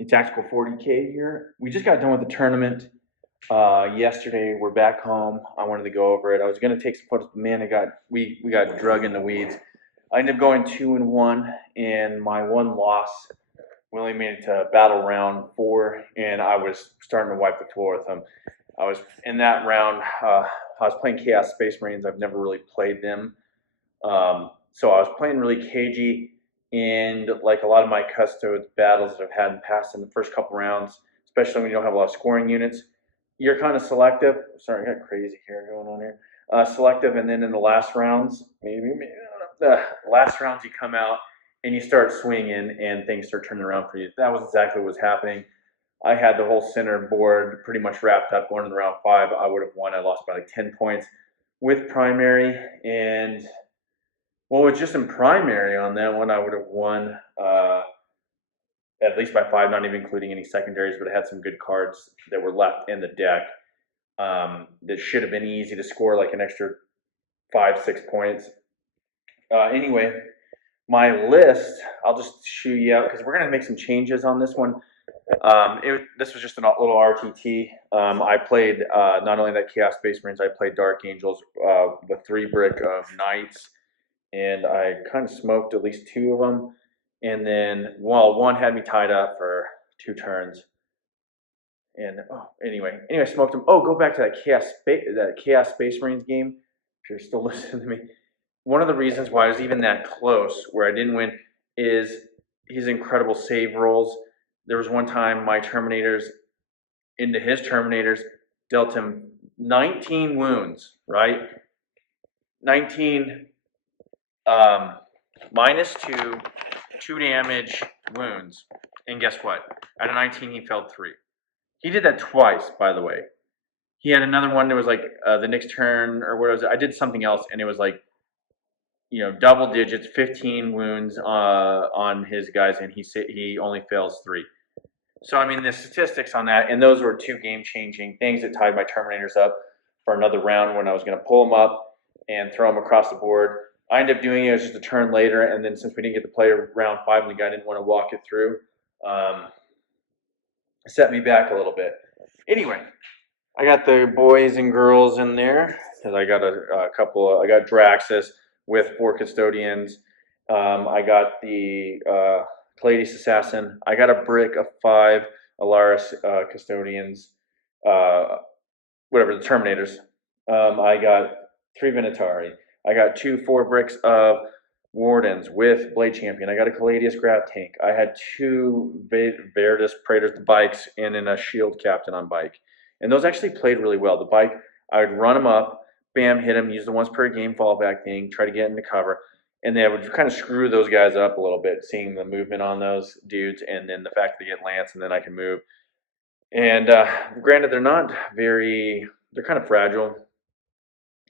a tactical 40K here. We just got done with the tournament yesterday. We're back home. I wanted to go over it. I was gonna take some photos, but man, we got drug in the weeds. I ended up going 2-1, and my one loss, we only made it to battle round 4, and I was starting to wipe the floor with them. I was in that round. I was playing Chaos Space Marines. I've never really played them, so I was playing really cagey, and like a lot of my Custodes battles that I've had in the past in the first couple rounds, especially when you don't have a lot of scoring units, you're kind of selective. Sorry, I got crazy hair going on here. Selective, and then in the last rounds, maybe I don't know, the last rounds you come out and you start swinging and things start turning around for you. That was exactly what was happening. I had the whole center board pretty much wrapped up going into round 5. I would have won. I lost by like 10 points with primary, and well, it's just in primary on that one, I would have won at least by 5, not even including any secondaries, but I had some good cards that were left in the deck that should have been easy to score like an extra 5-6 points. Anyway, my list, I'll just shoot you out because we're going to make some changes on this one. This was just a little RTT. I played not only that Chaos Space Marines, I played Dark Angels, the 3 brick of Knights, and I kind of smoked at least 2 of them. And then, well, one had me tied up for 2 turns. And anyway, smoked them. Oh, go back to that Chaos Space Marines game. If you're still listening to me, one of the reasons why I was even that close, where I didn't win, is his incredible save rolls. There was one time my Terminators into his Terminators dealt him 19 wounds, right? 19 minus 2 damage wounds. And guess what? Out of 19, he failed 3. He did that twice, by the way. He had another one that was like the next turn, or what was it? I did something else, and it was like, double digits, 15 wounds on his guys, and he only fails 3. So, I mean, the statistics on that, and those were 2 game-changing things that tied my Terminators up for another round when I was going to pull them up and throw them across the board. I ended up doing it just a turn later, and then since we didn't get to play round 5 and the guy didn't want to walk it through, set me back a little bit. Anyway, I got the boys and girls in there because I got a couple. I got Draxus with 4 Custodians. I got the Clades Assassin. I got a brick of 5 Alaris Custodians. Whatever, the Terminators. I got 3 Venatari. I got 2 4 bricks of Wardens with Blade Champion. I got a Caladius Grav Tank. I had 2 Verdus Praetors, the bikes, and then a Shield Captain on bike. And those actually played really well. The bike, I would run them up, bam, hit them, use the once per game fallback thing, try to get into cover. And then I would kind of screw those guys up a little bit, seeing the movement on those dudes, and then the fact that they get Lance, and then I can move. And granted, they're kind of fragile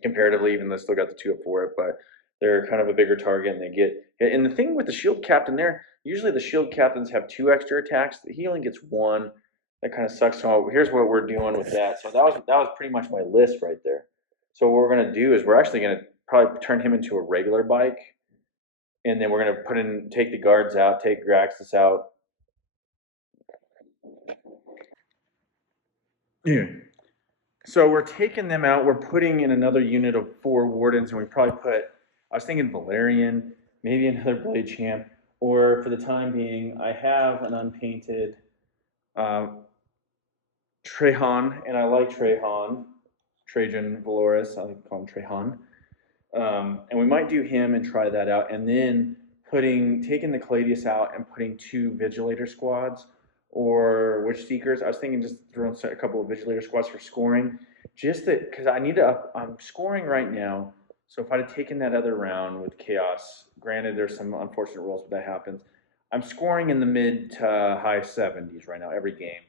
comparatively, even though they still got the 2 up for it, but they're kind of a bigger target, and they get. And the thing with the Shield Captain there, usually the Shield Captains have 2 extra attacks. He only gets 1. That kind of sucks. So here's what we're doing with that. So that was pretty much my list right there. So what we're gonna do is we're actually gonna probably turn him into a regular bike, and then we're gonna take the guards out, take Graxus out. Yeah. So we're taking them out. We're putting in another unit of 4 Wardens, and we probably I was thinking Valerian, maybe another Blade Champ, or for the time being, I have an unpainted Trajan, and I like Trajan, Trajan Valoris, I like to call him Trajan. And we might do him and try that out, and then taking the Caladius out and putting 2 Vigilator squads or Witch Seekers. I was thinking just throwing a couple of Vigilator squads for scoring, just that because I'm scoring right now. So if I'd have taken that other round with Chaos, granted there's some unfortunate rolls, but that happens. I'm scoring in the mid to high 70s right now every game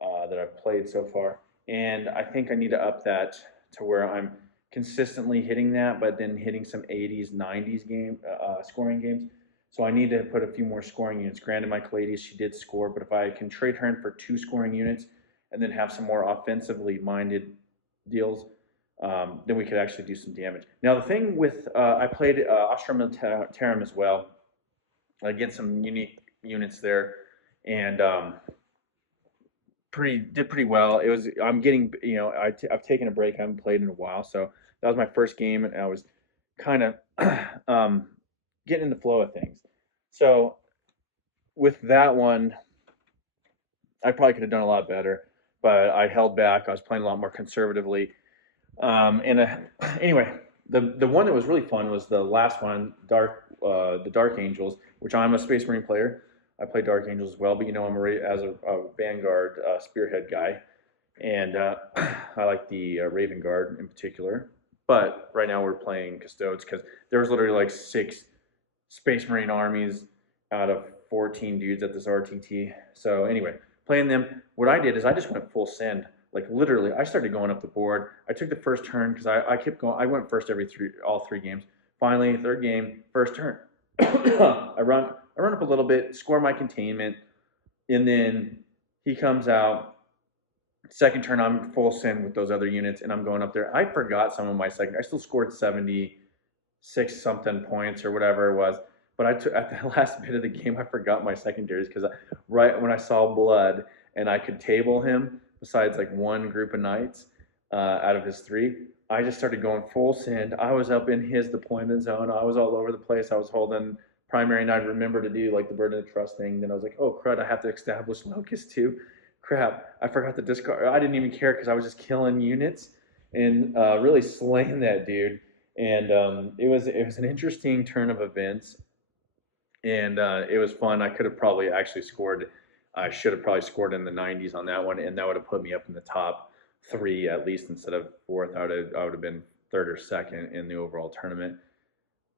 that I've played so far, and I think I need to up that to where I'm consistently hitting that, but then hitting some 80s, 90s scoring games. So I need to put a few more scoring units. Granted, my Caladius, she did score, but if I can trade her in for 2 scoring units and then have some more offensively minded deals, then we could actually do some damage. Now, the thing with, I played Astra Militarum as well. I get some unique units there, and did pretty well. I'm getting, I've taken a break. I haven't played in a while, so that was my first game, and I was kind of um, getting in the flow of things. So with that one, I probably could have done a lot better, but I held back. I was playing a lot more conservatively. And anyway, the one that was really fun was the last one, the Dark Angels, which I'm a Space Marine player. I play Dark Angels as well, but I'm as a Vanguard Spearhead guy, and I like the Raven Guard in particular. But right now we're playing Custodes because there's literally like 6 Space Marine armies out of 14 dudes at this RTT. So anyway, playing them, what I did is I just went full send. Like literally, I started going up the board. I took the first turn because I kept going. I went first all 3 games. Finally, third game, first turn. I run up a little bit, score my containment, and then he comes out. Second turn, I'm full send with those other units, and I'm going up there. I forgot some of my second. I still scored 76 something points or whatever it was. But at the last bit of the game, I forgot my secondaries because right when I saw blood and I could table him, besides like one group of knights out of his 3, I just started going full send. I was up in his deployment zone. I was all over the place. I was holding primary, and I'd remember to do like the burden of trust thing. Then I was like, oh crud, I have to establish locus too. Crap, I forgot to discard. I didn't even care because I was just killing units and really slaying that dude. And it was an interesting turn of events, and it was fun. I could have probably actually scored. I should have probably scored in the 90s on that one, and that would have put me up in the top 3 at least instead of fourth. I would have been third or second in the overall tournament.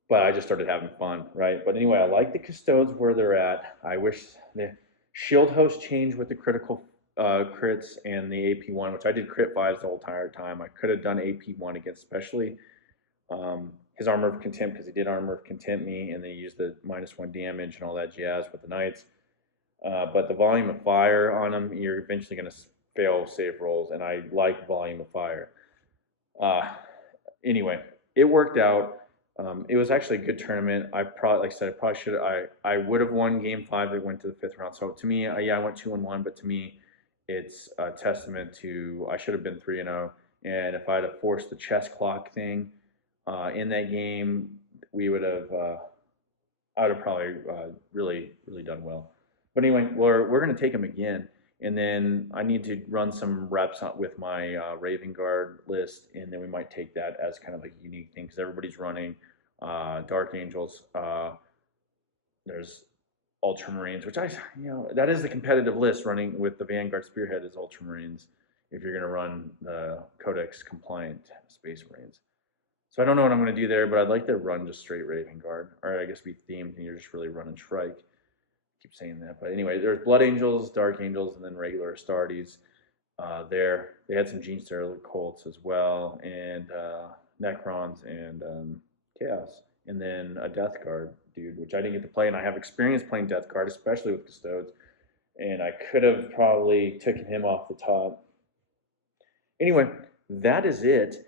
But I just started having fun, right? But anyway, I like the Custodes where they're at. I wish the Shield Host changed with the critical crits and the AP1, which I did crit 5s the whole entire time. I could have done AP1 against, especially his Armor of Contempt, because he did Armor of Contempt me, and then he used the -1 damage and all that jazz with the Knights. But the volume of fire on him, you're eventually going to fail save rolls, and I like volume of fire. Anyway, it worked out. It was actually a good tournament. Like I said, I probably should. I would have won Game 5. It went to the 5th round. So to me, yeah, I went 2-1. But to me, it's a testament to I should have been 3-0. And if I'd have forced the chess clock thing in that game, we would have. I would have probably really really done well. But anyway, we're gonna take him again, and then I need to run some reps with my Raven Guard list, and then we might take that as kind of like a unique thing because everybody's running Dark Angels. There's Ultramarines, which that is the competitive list running with the Vanguard Spearhead is Ultramarines if you're going to run the Codex compliant Space Marines. So I don't know what I'm going to do there, but I'd like to run just straight Raven Guard, or I guess be themed and you're just really running Shrike. I keep saying that, but anyway, there's Blood Angels, Dark Angels, and then regular Astartes. They had some Genestealer Colts as well, and Necrons and Chaos, and then a Death Guard dude, which I didn't get to play, and I have experience playing Death Guard, especially with Custodes, and I could have probably taken him off the top. Anyway, that is it.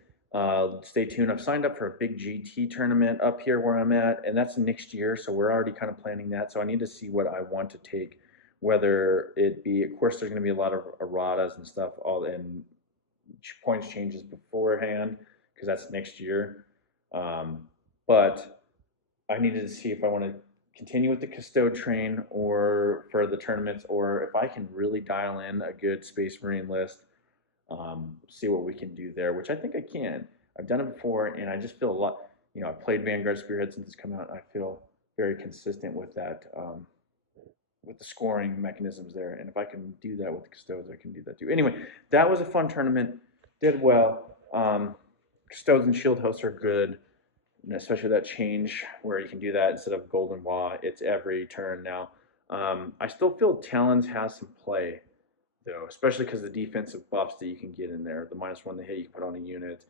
Stay tuned. I've signed up for a big GT tournament up here where I'm at, and that's next year, so we're already kind of planning that. So I need to see what I want to take, whether it be, of course, there's going to be a lot of erratas and stuff, all and points changes beforehand, because that's next year. But I needed to see if I want to continue with the Custode train or for the tournaments, or if I can really dial in a good Space Marine list, see what we can do there, which I think I can. I've done it before, and I just feel a lot. I played Vanguard Spearhead since it's come out, and I feel very consistent with that, with the scoring mechanisms there. And if I can do that with the Custodes, I can do that too. Anyway, that was a fun tournament. Did well. Custodes and Shield Hosts are good, and especially that change where you can do that instead of Golden Law. It's every turn now. I still feel Talons has some play, though, especially because the defensive buffs that you can get in there. The -1 to hit you can put on a unit.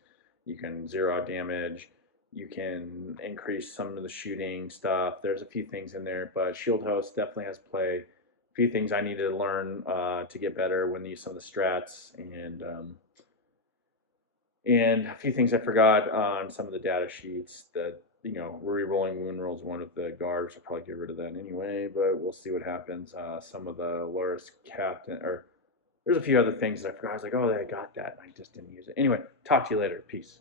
You can 0 out damage. You can increase some of the shooting stuff. There's a few things in there, but Shield Host definitely has play. A few things I needed to learn to get better when they use some of the strats, and a few things I forgot on some of the data sheets that, re-rolling wound rolls one of the guards. I'll probably get rid of that anyway, but we'll see what happens. Some of the Loris captain, or There's a few other things that I forgot. I was like, oh, I got that. I just didn't use it. Anyway, talk to you later. Peace.